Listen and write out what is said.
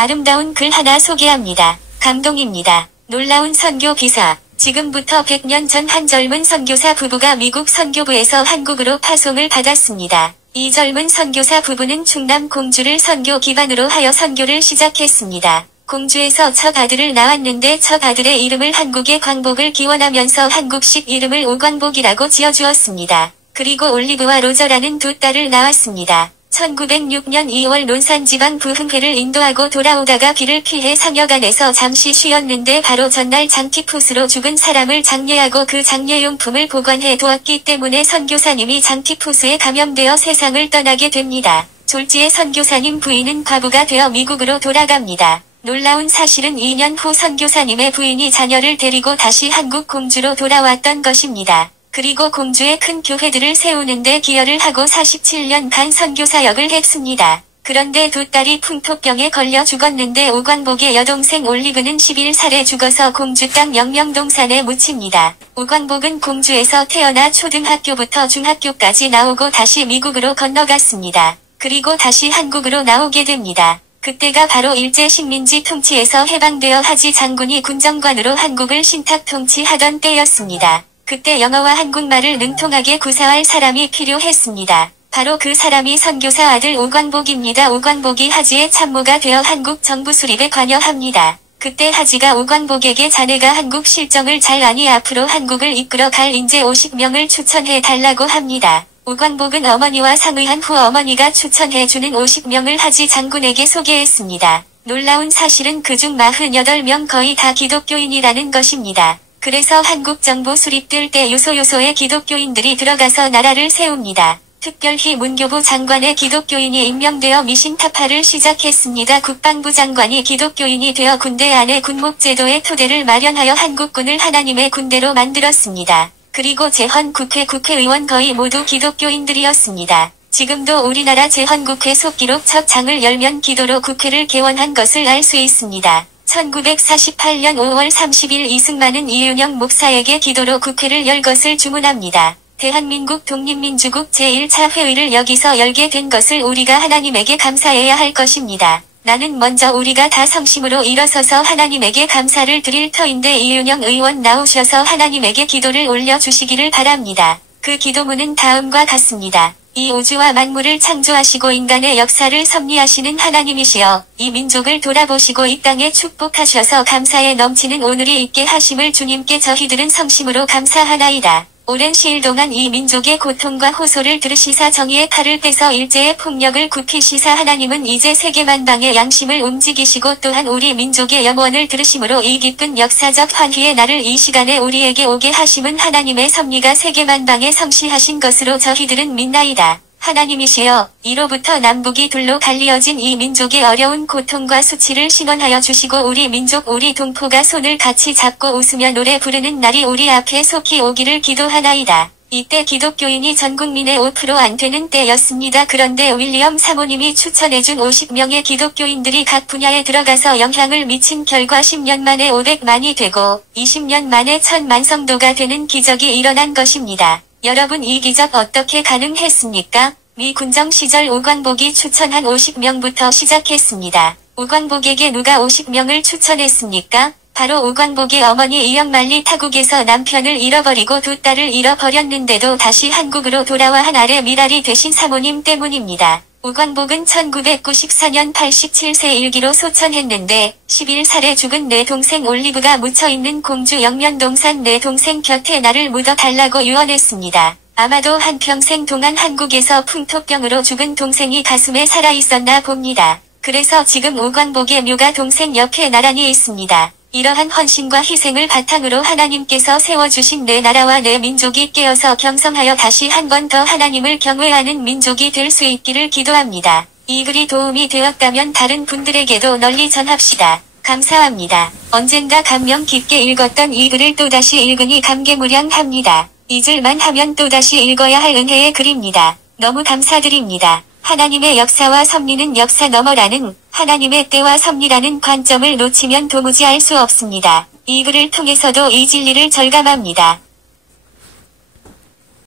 아름다운 글 하나 소개합니다. 감동입니다. 놀라운 선교 기사. 지금부터 100년 전 한 젊은 선교사 부부가 미국 선교부에서 한국으로 파송을 받았습니다. 이 젊은 선교사 부부는 충남 공주를 선교 기반으로 하여 선교를 시작했습니다. 공주에서 첫 아들을 낳았는데 첫 아들의 이름을 한국의 광복을 기원하면서 한국식 이름을 오광복이라고 지어주었습니다. 그리고 올리브와 로저라는 두 딸을 낳았습니다. 1906년 2월 논산지방 부흥회를 인도하고 돌아오다가 비를 피해 상여관에서 잠시 쉬었는데 바로 전날 장티푸스로 죽은 사람을 장례하고 그 장례용품을 보관해 두었기 때문에 선교사님이 장티푸스에 감염되어 세상을 떠나게 됩니다. 졸지에 선교사님 부인은 과부가 되어 미국으로 돌아갑니다. 놀라운 사실은 2년 후 선교사님의 부인이 자녀를 데리고 다시 한국 공주로 돌아왔던 것입니다. 그리고 공주의 큰 교회들을 세우는데 기여를 하고 47년간 선교사역을 했습니다. 그런데 두 딸이 풍토병에 걸려 죽었는데 오광복의 여동생 올리브는 11살에 죽어서 공주 땅 영명동산에 묻힙니다. 오광복은 공주에서 태어나 초등학교부터 중학교까지 나오고 다시 미국으로 건너갔습니다. 그리고 다시 한국으로 나오게 됩니다. 그때가 바로 일제 식민지 통치에서 해방되어 하지 장군이 군정관으로 한국을 신탁 통치하던 때였습니다. 그때 영어와 한국말을 능통하게 구사할 사람이 필요했습니다. 바로 그 사람이 선교사 아들 오광복입니다. 오광복이 하지의 참모가 되어 한국 정부 수립에 관여합니다. 그때 하지가 오광복에게 자네가 한국 실정을 잘 아니 앞으로 한국을 이끌어 갈 인재 50명을 추천해 달라고 합니다. 오광복은 어머니와 상의한 후 어머니가 추천해주는 50명을 하지 장군에게 소개했습니다. 놀라운 사실은 그중 48명 거의 다 기독교인이라는 것입니다. 그래서 한국 정부 수립될 때 요소요소의 기독교인들이 들어가서 나라를 세웁니다. 특별히 문교부 장관의 기독교인이 임명되어 미신 타파를 시작했습니다. 국방부 장관이 기독교인이 되어 군대 안에 군목제도의 토대를 마련하여 한국군을 하나님의 군대로 만들었습니다. 그리고 재헌국회 국회의원 거의 모두 기독교인들이었습니다. 지금도 우리나라 재헌국회 속기록 첫 장을 열면 기도로 국회를 개원한 것을 알 수 있습니다. 1948년 5월 30일 이승만은 이윤영 목사에게 기도로 국회를 열 것을 주문합니다. 대한민국 독립민주국 제1차 회의를 여기서 열게 된 것을 우리가 하나님에게 감사해야 할 것입니다. 나는 먼저 우리가 다 성심으로 일어서서 하나님에게 감사를 드릴 터인데 이윤영 의원 나오셔서 하나님에게 기도를 올려주시기를 바랍니다. 그 기도문은 다음과 같습니다. 이 우주와 만물을 창조하시고 인간의 역사를 섭리하시는 하나님이시여, 이 민족을 돌아보시고 이 땅에 축복하셔서 감사에 넘치는 오늘이 있게 하심을 주님께 저희들은 성심으로 감사하나이다. 오랜 시일 동안 이 민족의 고통과 호소를 들으시사 정의의 칼을 떼서 일제의 폭력을 굽히시사 하나님은 이제 세계만방의 양심을 움직이시고 또한 우리 민족의 염원을 들으심으로 이 기쁜 역사적 환희의 날을 이 시간에 우리에게 오게 하심은 하나님의 섭리가 세계만방에 성취하신 것으로 저희들은 믿나이다. 하나님이시여, 이로부터 남북이 둘로 갈리어진 이 민족의 어려운 고통과 수치를 신원하여 주시고 우리 민족 우리 동포가 손을 같이 잡고 웃으며 노래 부르는 날이 우리 앞에 속히 오기를 기도하나이다. 이때 기독교인이 전 국민의 5% 안 되는 때였습니다. 그런데 윌리엄 사모님이 추천해준 50명의 기독교인들이 각 분야에 들어가서 영향을 미친 결과 10년 만에 500만이 되고 20년 만에 1000만 성도가 되는 기적이 일어난 것입니다. 여러분, 이 기적 어떻게 가능했습니까? 미 군정 시절 오광복이 추천한 50명부터 시작했습니다. 오광복에게 누가 50명을 추천했습니까? 바로 오광복의 어머니 이영만리 타국에서 남편을 잃어버리고 두 딸을 잃어버렸는데도 다시 한국으로 돌아와 한 아래 미랄이 되신 사모님 때문입니다. 오광복은 1994년 87세 일기로 소천했는데 11살에 죽은 내 동생 올리브가 묻혀있는 공주 영면동산 내 동생 곁에 나를 묻어달라고 유언했습니다. 아마도 한평생 동안 한국에서 풍토병으로 죽은 동생이 가슴에 살아있었나 봅니다. 그래서 지금 오광복의 묘가 동생 옆에 나란히 있습니다. 이러한 헌신과 희생을 바탕으로 하나님께서 세워주신 내 나라와 내 민족이 깨어서 경성하여 다시 한 번 더 하나님을 경외하는 민족이 될 수 있기를 기도합니다. 이 글이 도움이 되었다면 다른 분들에게도 널리 전합시다. 감사합니다. 언젠가 감명 깊게 읽었던 이 글을 또다시 읽으니 감개무량합니다. 잊을만 하면 또다시 읽어야 할 은혜의 글입니다. 너무 감사드립니다. 하나님의 역사와 섭리는 역사 너머라는 하나님의 때와 섭리라는 관점을 놓치면 도무지 알 수 없습니다. 이 글을 통해서도 이 진리를 절감합니다.